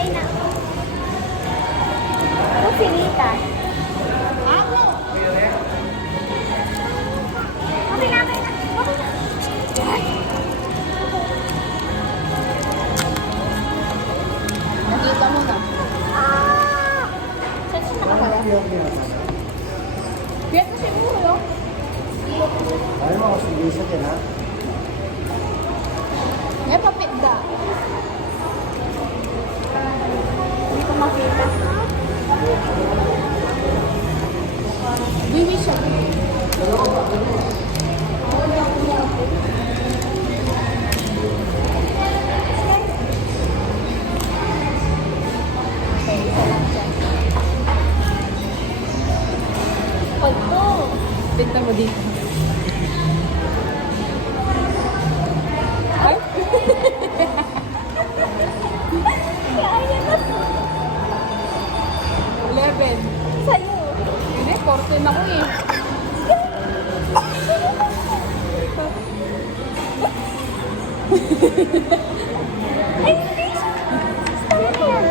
Namatay na. Ito si Rita. Ako! Okay na, okay na. Okay na. Nakita mo na. Ah! Saan siya nakakaya? Kaya kasi mo, no? Ayaw mo ako sige yan, ha? May papitda. Hindi ko makita. Biwi siya. Okay, isa lang siya. Pag to. Tignan mo dito. Ay! Kaya na to. 11. Sa'yo. Hindi, 14 ako eh. Ay, hindi siya. Saan yan?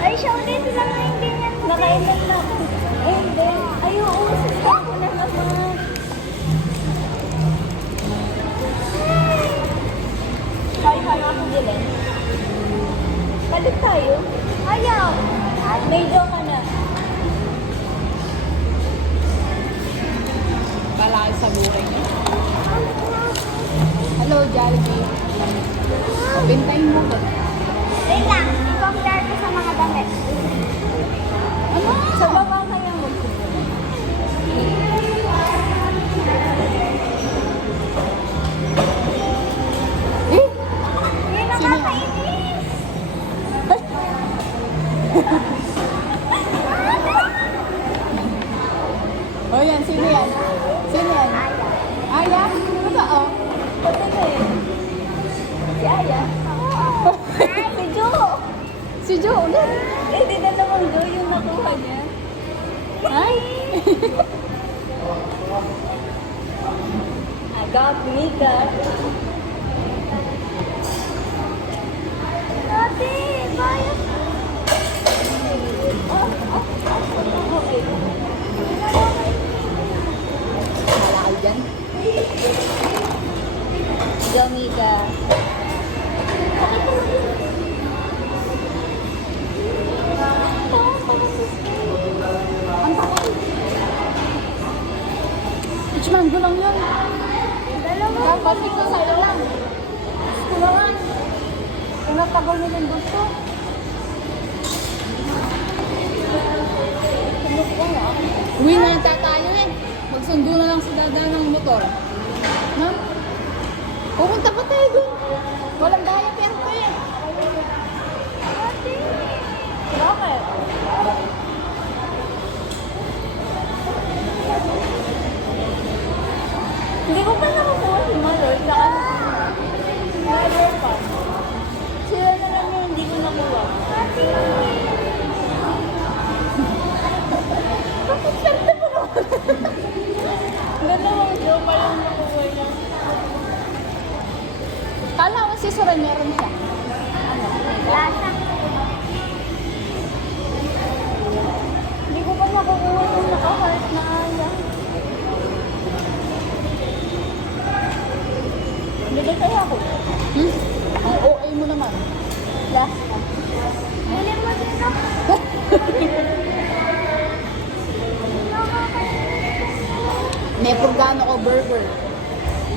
Ay, siya ulit lang na hindi yan. Nakailan na ako. Ay, hindi. Ay, oo. Sasama ko na naman. Kaya ako gilin. Balik tayo. Ayaw. At may joke ka na. Malaki sa buhay niya. Hello, Jollibee. Bintayin mo ba? Wait lang. I-compare ko sa mga damit. Ano? Sa baba kaya mo. Eh? Hindi nakakainis. O yan, sino yan? Sino yan? Aya? Totoo? Pati na yun. Si Aya. Si Jo. Si Jo ulit. Eh, di na naman Jo yung nakuha niya. Ay? Agap, Mika. Ate, bayas. Okay. Malaki dyan. Jo, Mika. Ang takot. Which mango lang yun. Dalawa. Dapat ito sa'yo lang. Kulangan. Pinatagal nila yung gusto. Uwi na ata tayo eh. Magsundo na lang sa dada ng motor. Ma'am? Pupunta pa tayo dun. Walang daya perto eh. Ate. Bakit? Hindi ko pa nakakuha si Malor. Saka si driver pa. Sila na lang yung hindi ko nakuha. Ate. Bakit swerte mo naman? Dalawang Jo pa yung nakuha niya. Kala ko si Sura meron siya. Wala siya. Hindi ko pa nakukuha yung naka-heart na Aya. Bili kaya ako. Hmm? Ang OA mo naman. Last na. Bili mo din ako. May purgano ko burger.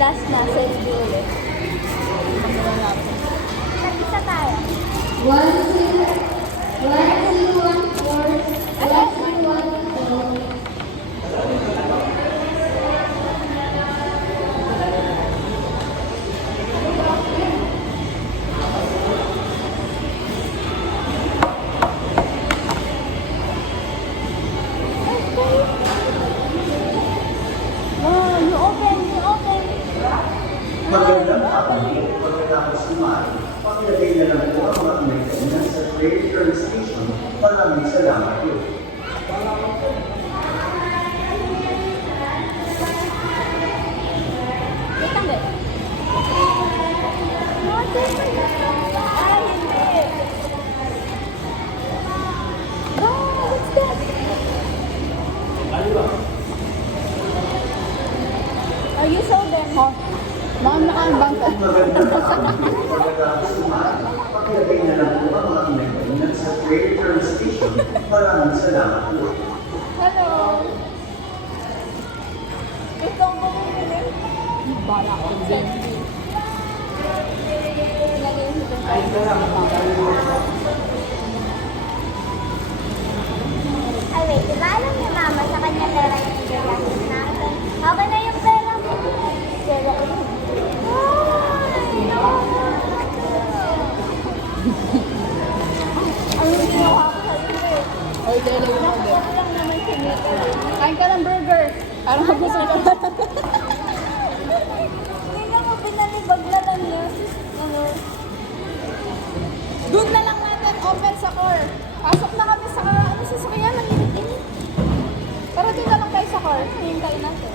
Last na. Selfie ulit. Pagkawa natin. Nag-isa tayo. 1-0-1-4. Oh, you open. You open. Magandang hapon po. Pagkatapos kumain, pakilagay na lang po ang mga maintenance sa return station. Maraming salamat po. Wait lang, be. Ay, hindi. pakilagay na lang po ang mga kamay ko na sa return station. Maraming salamat po. Hello. Ito ang bumibili. Bala ko din. Ay, wait. Diba alam ni Mama sa kanya pera yung gagastos natin? Okay na yung pera mo. Pera ko yun. Ay, yung ginawa ko sa iyo eh. Order lang yung order. Ako lang naman sinita. Kain ka ng burger. Parang gusto ko na. Tingnan mo, pinalibag na lang yun. Ano? Doon na lang natin open sa core. Pasok na kami sa ano sasakyan ng init-init. Pero doon na lang tayo sa core. Hintayin natin.